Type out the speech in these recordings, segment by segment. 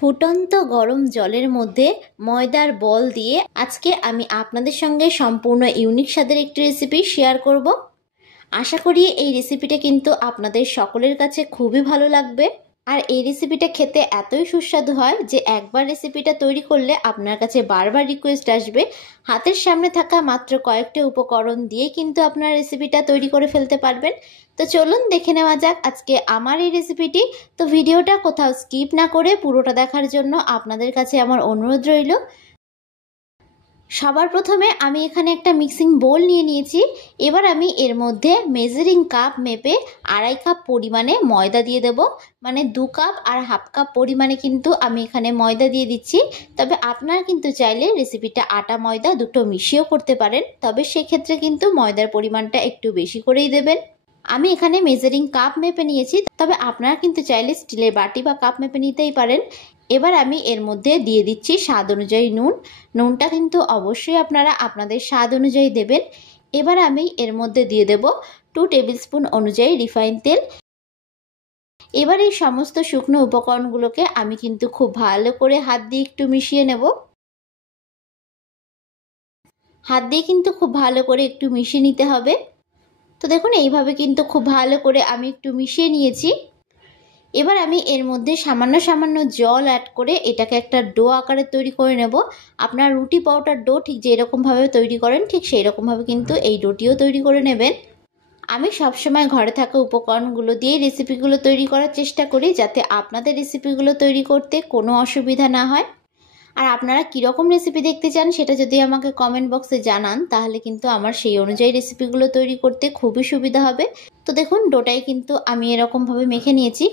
ফুটন্ত গরম জলের মধ্যে ময়দার বল দিয়ে আজকে আমি আপনাদের সঙ্গে সম্পূর্ণ ইউনিক স্বাদের একটি রেসিপি শেয়ার করব। আশা করি এই রেসিপিটা কিন্তু আপনাদের সকলের কাছে খুবই ভালো লাগবে। আর এই রেসিপিটা খেতে এতই সুস্বাদু হয় যে একবার রেসিপিটা তৈরি করলে আপনার কাছে বারবার রিকোয়েস্ট আসবে। হাতের সামনে থাকা মাত্র কয়েকটা উপকরণ দিয়ে কিন্তু আপনার রেসিপিটা তৈরি করে ফেলতে পারবেন। তো চলুন দেখে নেওয়া যাক আজকে আমার এই রেসিপিটি। তো ভিডিওটা কোথাও স্কিপ না করে পুরোটা দেখার জন্য আপনাদের কাছে আমার অনুরোধ রইল। সবার প্রথমে আমি এখানে একটা মিক্সিং বোল নিয়ে নিয়েছি। এবার আমি এর মধ্যে মেজারিং কাপ মেপে 2.5 কাপ পরিমাণে ময়দা দিয়ে দেব। মানে 2 কাপ আর হাফ কাপ পরিমাণে কিন্তু আমি এখানে ময়দা দিয়ে দিচ্ছি। তবে আপনারা কিন্তু চাইলে রেসিপিটা আটা ময়দা দুটো মিশিয়েও করতে পারেন, তবে সেক্ষেত্রে কিন্তু ময়দার পরিমাণটা একটু বেশি করেই দেবেন। আমি এখানে মেজারিং কাপ মেপে নিয়েছি, তবে আপনারা কিন্তু চাইলে স্টিলের বাটি বা কাপ মেপে নিতেই পারেন। এবার আমি এর মধ্যে দিয়ে দিচ্ছি স্বাদ অনুযায়ী নুন। নুনটা কিন্তু অবশ্যই আপনারা আপনাদের স্বাদ অনুযায়ী দেবেন। এবার আমি এর মধ্যে দিয়ে দেব 2 টেবিল স্পুন অনুযায়ী রিফাইন তেল। এবার এই সমস্ত শুকনো উপকরণগুলোকে আমি কিন্তু খুব ভালো করে হাত দিয়ে একটু মিশিয়ে নেব। হাত দিয়ে কিন্তু খুব ভালো করে একটু মিশিয়ে নিতে হবে। তো দেখুন এইভাবে কিন্তু খুব ভালো করে আমি একটু মিশিয়ে নিয়েছি। এবার আমি এর মধ্যে সামান্য সামান্য জল অ্যাড করে এটাকে একটা ডো আকারে তৈরি করে নেব। আপনার রুটি পাউডার ডো ঠিক যেরকমভাবে তৈরি করেন ঠিক সেই রকমভাবে কিন্তু এই ডোটিও তৈরি করে নেবেন। আমি সবসময় ঘরে থাকা উপকরণগুলো দিয়ে রেসিপিগুলো তৈরি করার চেষ্টা করি, যাতে আপনাদের রেসিপিগুলো তৈরি করতে কোনো অসুবিধা না হয়। আর আপনারা কীরকম রেসিপি দেখতে চান সেটা যদি আমাকে কমেন্ট বক্সে জানান, তাহলে কিন্তু আমার সেই অনুযায়ী রেসিপিগুলো তৈরি করতে খুবই সুবিধা হবে। তো দেখুন ডোটাই কিন্তু আমি এরকমভাবে মেখে নিয়েছি।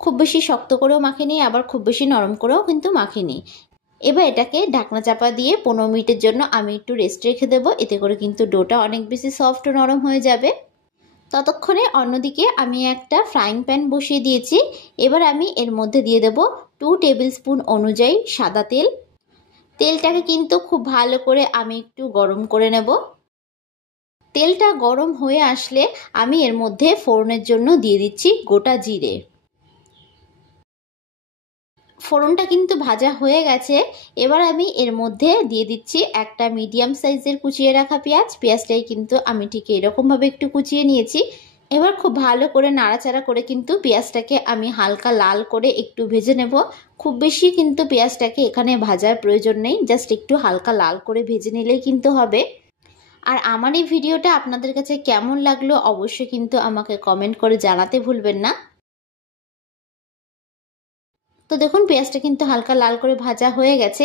খুব বেশি শক্ত করেও মাখিনি, আবার খুব বেশি নরম করেও কিন্তু মাখিনি। এবার এটাকে ঢাকনা চাপা দিয়ে 15 মিনিটের জন্য আমি একটু রেস্ট রেখে দেবো। এতে করে কিন্তু ডোটা অনেক বেশি সফট ও নরম হয়ে যাবে। ততক্ষণে অন্যদিকে আমি একটা ফ্রাইং প্যান বসিয়ে দিয়েছি। এবার আমি এর মধ্যে দিয়ে দেব 2 টেবিল স্পুন অনুযায়ী সাদা তেল। তেলটাকে কিন্তু খুব ভালো করে আমি একটু গরম করে নেব। তেলটা গরম হয়ে আসলে আমি এর মধ্যে ফোড়নের জন্য দিয়ে দিচ্ছি গোটা জিরে। ফোড়নটা কিন্তু ভাজা হয়ে গেছে। এবার আমি এর মধ্যে দিয়ে দিচ্ছি একটা মিডিয়াম সাইজের কুচিয়ে রাখা পেঁয়াজ। পেঁয়াজটাই কিন্তু আমি ঠিক এরকমভাবে একটু কুচিয়ে নিয়েছি। এবার খুব ভালো করে নাড়াচাড়া করে কিন্তু পেঁয়াজটাকে আমি হালকা লাল করে একটু ভেজে নেব। খুব বেশি কিন্তু পেঁয়াজটাকে এখানে ভাজার প্রয়োজন নেই, জাস্ট একটু হালকা লাল করে ভেজে নিলেই কিন্তু হবে। আর আমার এই ভিডিওটা আপনাদের কাছে কেমন লাগলো অবশ্যই কিন্তু আমাকে কমেন্ট করে জানাতে ভুলবেন না। তো দেখুন পেঁয়াজটা কিন্তু হালকা লাল করে ভাজা হয়ে গেছে।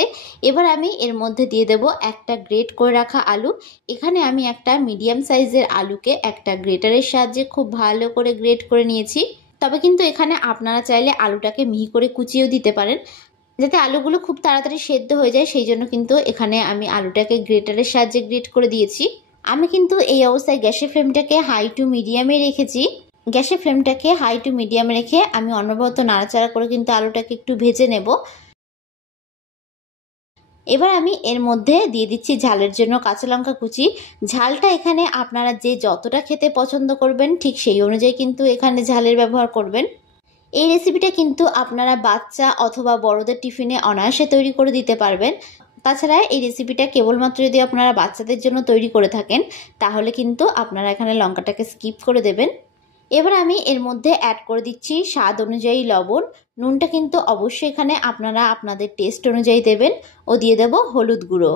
এবার আমি এর মধ্যে দিয়ে দেব একটা গ্রেট করে রাখা আলু। এখানে আমি একটা মিডিয়াম সাইজের আলুকে একটা গ্রেটারের সাহায্যে খুব ভালো করে গ্রেট করে নিয়েছি। তবে কিন্তু এখানে আপনারা চাইলে আলুটাকে মিহি করে কুচিয়েও দিতে পারেন, যাতে আলুগুলো খুব তাড়াতাড়ি সেদ্ধ হয়ে যায়। সেই জন্য কিন্তু এখানে আমি আলুটাকে গ্রেটারের সাহায্যে গ্রেট করে দিয়েছি। আমি কিন্তু এই অবস্থায় গ্যাসের ফ্লেমটাকে হাই টু মিডিয়ামে রেখেছি। গ্যাসের ফ্লেমটাকে হাই টু মিডিয়াম রেখে আমি অনবরত নাড়াচাড়া করে কিন্তু আলুটাকে একটু ভেজে নেব। এবার আমি এর মধ্যে দিয়ে দিচ্ছি ঝালের জন্য কাঁচা লঙ্কা কুচি। ঝালটা এখানে আপনারা যে যতটা খেতে পছন্দ করবেন ঠিক সেই অনুযায়ী কিন্তু এখানে ঝালের ব্যবহার করবেন। এই রেসিপিটা কিন্তু আপনারা বাচ্চা অথবা বড়দের টিফিনে অনায়াসে তৈরি করে দিতে পারবেন। তাছাড়া এই রেসিপিটা কেবলমাত্র যদি আপনারা বাচ্চাদের জন্য তৈরি করে থাকেন, তাহলে কিন্তু আপনারা এখানে লঙ্কাটাকে স্কিপ করে দেবেন। এবার আমি এর মধ্যে অ্যাড করে দিচ্ছি স্বাদ অনুযায়ী লবণ। নুনটা কিন্তু অবশ্যই এখানে আপনারা আপনাদের টেস্ট অনুযায়ী দেবেন। ও দিয়ে দেব হলুদ গুঁড়ো।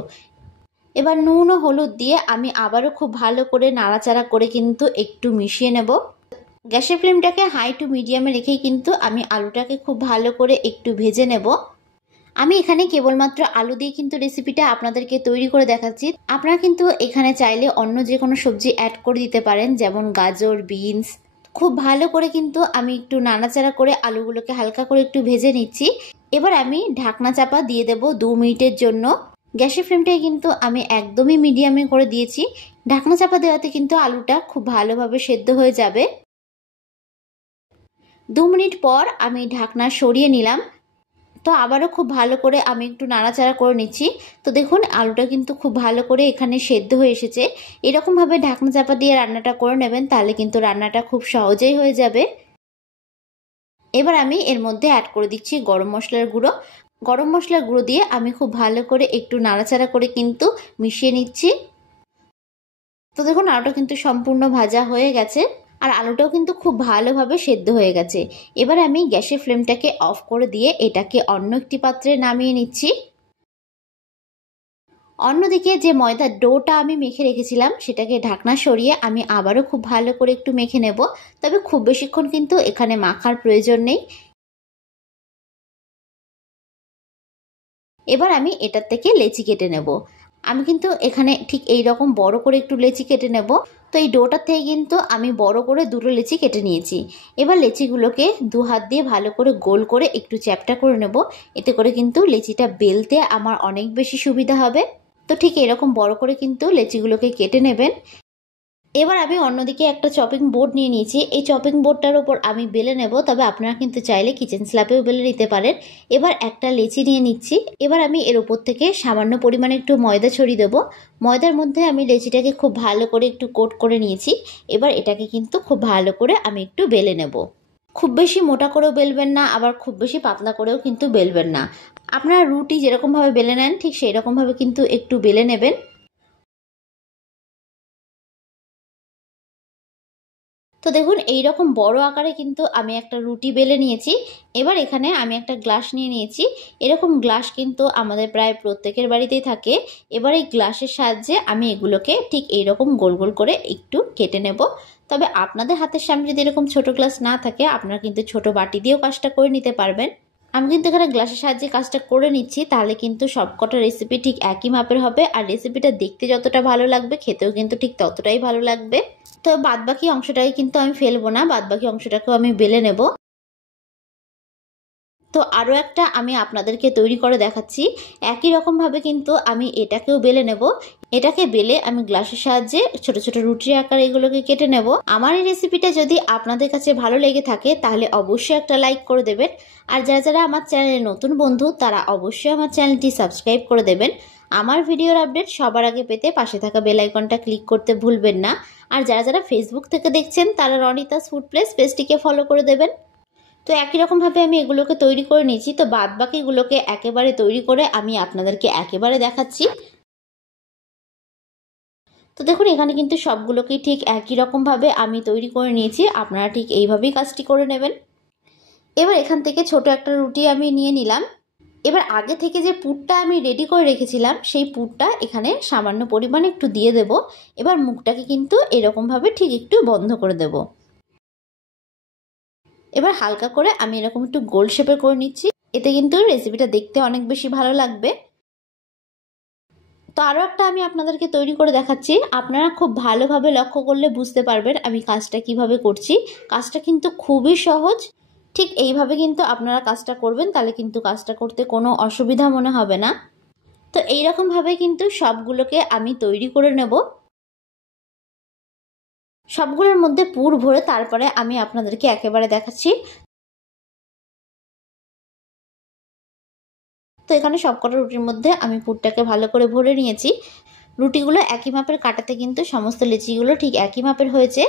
এবার নুন ও হলুদ দিয়ে আমি আবারও খুব ভালো করে নাড়াচাড়া করে কিন্তু একটু মিশিয়ে নেব। গ্যাসের ফ্লেমটাকে হাই টু মিডিয়ামে রেখেই কিন্তু আমি আলুটাকে খুব ভালো করে একটু ভেজে নেব। আমি এখানে কেবলমাত্র আলু দিয়ে কিন্তু রেসিপিটা আপনাদেরকে তৈরি করে দেখাচ্ছি। আপনারা কিন্তু এখানে চাইলে অন্য যে কোনো সবজি অ্যাড করে দিতে পারেন, যেমন গাজর, বিনস। খুব ভালো করে কিন্তু আমি একটু নাড়াচাড়া করে আলুগুলোকে হালকা করে একটু ভেজে নিচ্ছি। এবার আমি ঢাকনা চাপা দিয়ে দেব 2 মিনিটের জন্য। গ্যাসের ফ্লেমটাই কিন্তু আমি একদমই মিডিয়ামে করে দিয়েছি। ঢাকনা চাপা দেওয়াতে কিন্তু আলুটা খুব ভালোভাবে সেদ্ধ হয়ে যাবে। 2 মিনিট পর আমি ঢাকনা সরিয়ে নিলাম। তো আবারও খুব ভালো করে আমি একটু নাড়াচাড়া করে নিচ্ছি। তো দেখুন আলুটা কিন্তু খুব ভালো করে এখানে সেদ্ধ হয়ে এসেছে। এরকমভাবে ঢাকনা চাপা দিয়ে রান্নাটা করে নেবেন, তাহলে কিন্তু রান্নাটা খুব সহজেই হয়ে যাবে। এবার আমি এর মধ্যে অ্যাড করে দিচ্ছি গরম মশলার গুঁড়ো। গরম মশলার গুঁড়ো দিয়ে আমি খুব ভালো করে একটু নাড়াচাড়া করে কিন্তু মিশিয়ে নিচ্ছি। তো দেখুন আলুটা কিন্তু সম্পূর্ণ ভাজা হয়ে গেছে আর আলুটাও কিন্তু খুব ভালোভাবে সেদ্ধ হয়ে গেছে। এবার আমি গ্যাসের ফ্লেমটাকে অফ করে দিয়ে এটাকে অন্য একটি পাত্রে নামিয়ে নিচ্ছি। অন্যদিকে যে ময়দার ডোটা আমি মেখে রেখেছিলাম সেটাকে ঢাকনা সরিয়ে আমি আবারও খুব ভালো করে একটু মেখে নেব। তবে খুব বেশিক্ষণ কিন্তু এখানে মাখার প্রয়োজন নেই। এবার আমি এটার থেকে লেচি কেটে নেব। আমি কিন্তু এখানে ঠিক এই রকম বড় করে একটু লেচি কেটে নেব। তো এই ডোটার থেকে কিন্তু আমি বড় করে দুটো লেচি কেটে নিয়েছি। এবার লেচিগুলোকে দু হাত দিয়ে ভালো করে গোল করে একটু চ্যাপ্টা করে নেব। এতে করে কিন্তু লেচিটা বেলতে আমার অনেক বেশি সুবিধা হবে। তো ঠিক এরকম বড় করে কিন্তু লেচিগুলোকে কেটে নেবেন। এবার আমি অন্যদিকে একটা চপিং বোর্ড নিয়ে নিয়েছি। এই চপিং বোর্ডটার উপর আমি বেলে নেব, তবে আপনারা কিন্তু চাইলে কিচেন স্ল্যাপেও বেলে নিতে পারেন। এবার একটা লেচি নিয়ে নিচ্ছি। এবার আমি এর উপর থেকে সামান্য পরিমাণে একটু ময়দা ছড়িয়ে দেবো। ময়দার মধ্যে আমি লেচিটাকে খুব ভালো করে একটু কোট করে নিয়েছি। এবার এটাকে কিন্তু খুব ভালো করে আমি একটু বেলে নেব। খুব বেশি মোটা করেও বেলবেন না, আবার খুব বেশি পাতলা করেও কিন্তু বেলবেন না। আপনারা রুটি যেরকমভাবে বেলে নেন ঠিক সেই রকমভাবে কিন্তু একটু বেলে নেবেন। তো দেখুন এই রকম বড় আকারে কিন্তু আমি একটা রুটি বেলে নিয়েছি। এবার এখানে আমি একটা গ্লাস নিয়ে নিয়েছি। এরকম গ্লাস কিন্তু আমাদের প্রায় প্রত্যেকের বাড়িতেই থাকে। এবার এই গ্লাসের সাহায্যে আমি এগুলোকে ঠিক এইরকম গোল গোল করে একটু কেটে নেব। তবে আপনাদের হাতের সামনে যদি এরকম ছোট গ্লাস না থাকে আপনারা কিন্তু ছোট বাটি দিয়েও কাজটা করে নিতে পারবেন। আমি কিন্তু এখানে গ্লাসের সাহায্যে কাজটা করে নিচ্ছি, তাহলে কিন্তু সবকটা রেসিপি ঠিক একই মাপের হবে আর রেসিপিটা দেখতে যতটা ভালো লাগবে খেতেও কিন্তু ঠিক ততটাই ভালো লাগবে। তো বাদবাকি অংশটাকে কিন্তু আমি ফেলবো না, বাদবাকি অংশটাকেও আমি বেলে নেব। তো আরও একটা আমি আপনাদেরকে তৈরি করে দেখাচ্ছি। একই রকমভাবে কিন্তু আমি এটাকেও বেলে নেব। এটাকে বেলে আমি গ্লাসের সাহায্যে ছোট ছোট রুটির আকারে এগুলোকে কেটে নেব। আমার এই রেসিপিটা যদি আপনাদের কাছে ভালো লেগে থাকে তাহলে অবশ্যই একটা লাইক করে দেবেন। আর যারা যারা আমার চ্যানেলে নতুন বন্ধু তারা অবশ্যই আমার চ্যানেলটি সাবস্ক্রাইব করে দেবেন। আমার ভিডিওর আপডেট সবার আগে পেতে পাশে থাকা বেল আইকনটা ক্লিক করতে ভুলবেন না। আর যারা যারা ফেসবুক থেকে দেখছেন তারা রনিতাস ফুড প্লেস পেজটিকে ফলো করে দেবেন। তো একই রকমভাবে আমি এগুলোকে তৈরি করে নিয়েছি। তো বাদ বাকিগুলোকে একেবারে তৈরি করে আমি আপনাদেরকে একেবারে দেখাচ্ছি। তো দেখুন এখানে কিন্তু সবগুলোকেই ঠিক একই রকমভাবে আমি তৈরি করে নিয়েছি। আপনারা ঠিক এইভাবেই কাজটি করে নেবেন। এবার এখান থেকে ছোট একটা রুটি আমি নিয়ে নিলাম। এবার আগে থেকে যে পুরটা আমি রেডি করে রেখেছিলাম সেই পুরটা এখানে সামান্য পরিমাণে একটু দিয়ে দেব। এবার মুখটাকে কিন্তু এরকমভাবে ঠিক একটু বন্ধ করে দেব। এবার হালকা করে আমি এরকম একটু গোল শেপের করে নিচ্ছি। এতে কিন্তু রেসিপিটা দেখতে অনেক বেশি ভালো লাগবে। তো আরও একটা আমি আপনাদেরকে তৈরি করে দেখাচ্ছি। আপনারা খুব ভালোভাবে লক্ষ্য করলে বুঝতে পারবেন আমি কাজটা কিভাবে করছি। কাজটা কিন্তু খুবই সহজ। ঠিক এইভাবে কিন্তু আপনারা কাজটা করবেন, তাহলে কিন্তু কাজটা করতে কোনো অসুবিধা মনে হবে না। তো এইরকমভাবে কিন্তু সবগুলোকে আমি তৈরি করে নেব। সবগুলোর মধ্যে পুর ভরে তারপরে আমি আপনাদেরকে একেবারে দেখাচ্ছি। তো এখানে সবকটা রুটির মধ্যে আমি পুরটাকে ভালো করে ভরে নিয়েছি। রুটিগুলো একই মাপের কাটাতে কিন্তু সমস্ত লেচিগুলো ঠিক একই মাপের হয়েছে।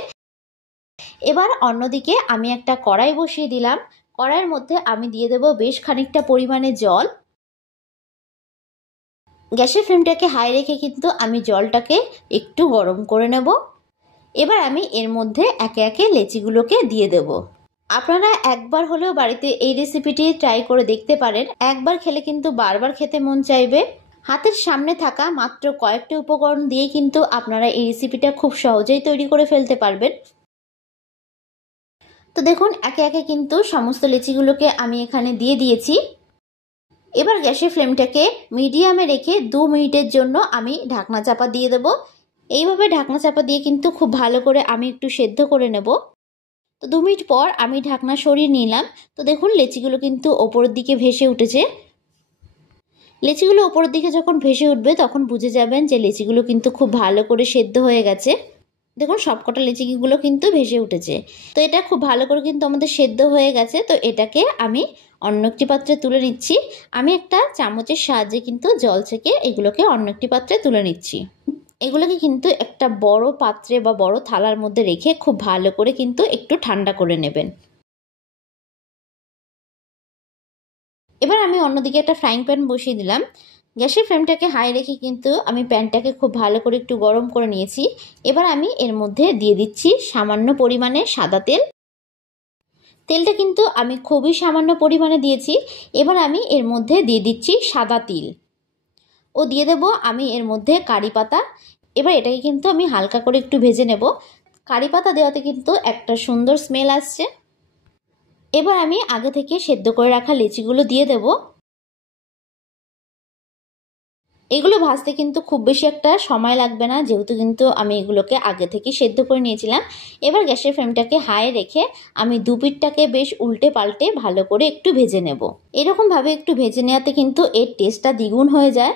এবার অন্যদিকে আমি একটা কড়াই বসিয়ে দিলাম। কড়াইয়ের মধ্যে আমি দিয়ে দেব বেশ খানিকটা পরিমাণে জল। গ্যাসের ফ্লেমটাকে হাই রেখে কিন্তু আমি জলটাকে একটু গরম করে নেব। এবার আমি এর মধ্যে একে একে লেচিগুলোকে দিয়ে দেব। আপনারা একবার হলেও বাড়িতে এই রেসিপিটি ট্রাই করে দেখতে পারেন। একবার খেলে কিন্তু বারবার খেতে মন চাইবে। হাতের সামনে থাকা মাত্র কয়েকটি উপকরণ দিয়ে কিন্তু আপনারা এই রেসিপিটা খুব সহজেই তৈরি করে ফেলতে পারবেন। তো দেখুন একে একে কিন্তু সমস্ত লেচিগুলোকে আমি এখানে দিয়ে দিয়েছি। এবার গ্যাসের ফ্লেমটাকে মিডিয়ামে রেখে 2 মিনিটের জন্য আমি ঢাকনা চাপা দিয়ে দেব। এইভাবে ঢাকনা চাপা দিয়ে কিন্তু খুব ভালো করে আমি একটু সেদ্ধ করে নেব। তো 2 মিনিট পর আমি ঢাকনা সরিয়ে নিলাম। তো দেখুন লেচিগুলো কিন্তু ওপরের দিকে ভেসে উঠেছে। লেচিগুলো ওপরের দিকে যখন ভেসে উঠবে তখন বুঝে যাবেন যে লেচিগুলো কিন্তু খুব ভালো করে সেদ্ধ হয়ে গেছে। দেখুন সবকটা লেচিগুলো কিন্তু ভেসে উঠেছে। তো এটা খুব ভালো করে কিন্তু আমাদের সেদ্ধ হয়ে গেছে। তো এটাকে আমি অন্য একটি পাত্রে তুলে নিচ্ছি। আমি একটা চামচের সাহায্যে কিন্তু জল ছেঁকে এগুলোকে অন্য একটি পাত্রে তুলে নিচ্ছি। এগুলোকে কিন্তু একটা বড় পাত্রে বা বড় থালার মধ্যে রেখে খুব ভালো করে কিন্তু একটু ঠান্ডা করে নেবেন। এবার আমি অন্যদিকে একটা ফ্রাইং প্যান বসিয়ে দিলাম। গ্যাসের ফ্লেমটাকে হাই রেখে কিন্তু আমি প্যানটাকে খুব ভালো করে একটু গরম করে নিয়েছি। এবার আমি এর মধ্যে দিয়ে দিচ্ছি সামান্য পরিমাণে সাদা তেল। তেলটা কিন্তু আমি খুবই সামান্য পরিমাণে দিয়েছি। এবার আমি এর মধ্যে দিয়ে দিচ্ছি সাদা তিল ও দিয়ে দেব আমি এর মধ্যে কারি পাতা। এবার এটাকে কিন্তু আমি হালকা করে একটু ভেজে নেব। কারি পাতা দেওয়াতে কিন্তু একটা সুন্দর স্মেল আসছে। এবার আমি আগে থেকে সেদ্ধ করে রাখা লিচিগুলো দিয়ে দেব। এগুলো ভাজতে কিন্তু খুব বেশি একটা সময় লাগবে না, যেহেতু কিন্তু আমি এগুলোকে আগে থেকে সেদ্ধ করে নিয়েছিলাম। এবার গ্যাসের ফ্লেমটাকে হাই রেখে আমি দুপিঠটাকে বেশ উল্টে পাল্টে ভালো করে একটু ভেজে নেব। এরকমভাবে একটু ভেজে নেওয়াতে কিন্তু এর টেস্টটা দ্বিগুণ হয়ে যায়।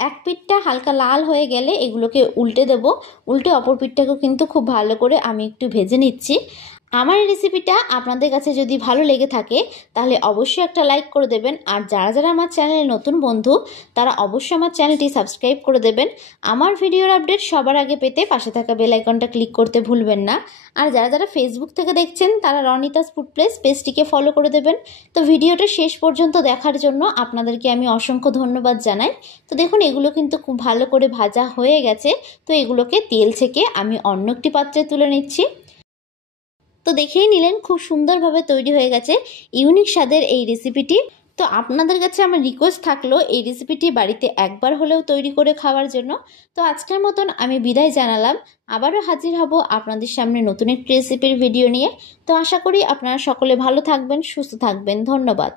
এক পিঠটা হালকা লাল হয়ে গেলে এগুলোকে উল্টে দেব। উল্টে অপর পিঠটাকেও কিন্তু খুব ভালো করে আমি একটু ভেজে নিচ্ছি। আমার এই রেসিপিটা আপনাদের কাছে যদি ভালো লেগে থাকে তাহলে অবশ্যই একটা লাইক করে দেবেন। আর যারা যারা আমার চ্যানেলে নতুন বন্ধু তারা অবশ্যই আমার চ্যানেলটি সাবস্ক্রাইব করে দেবেন। আমার ভিডিওর আপডেট সবার আগে পেতে পাশে থাকা বেল আইকনটা ক্লিক করতে ভুলবেন না। আর যারা যারা ফেসবুক থেকে দেখছেন তারা রনিতাস ফুড প্লেস পেজটিকে ফলো করে দেবেন। তো ভিডিওটা শেষ পর্যন্ত দেখার জন্য আপনাদেরকে আমি অসংখ্য ধন্যবাদ জানাই। তো দেখুন এগুলো কিন্তু খুব ভালো করে ভাজা হয়ে গেছে। তো এগুলোকে তেল থেকে আমি অন্য একটি পাত্রে তুলে নিচ্ছি। তো দেখেই নিলেন খুব সুন্দরভাবে তৈরি হয়ে গেছে ইউনিক স্বাদের এই রেসিপিটি। তো আপনাদের কাছে আমার রিকোয়েস্ট থাকলো এই রেসিপিটি বাড়িতে একবার হলেও তৈরি করে খাওয়ার জন্য। তো আজকের মতন আমি বিদায় জানালাম। আবারও হাজির হব আপনাদের সামনে নতুন একটি রেসিপির ভিডিও নিয়ে। তো আশা করি আপনারা সকলে ভালো থাকবেন, সুস্থ থাকবেন। ধন্যবাদ।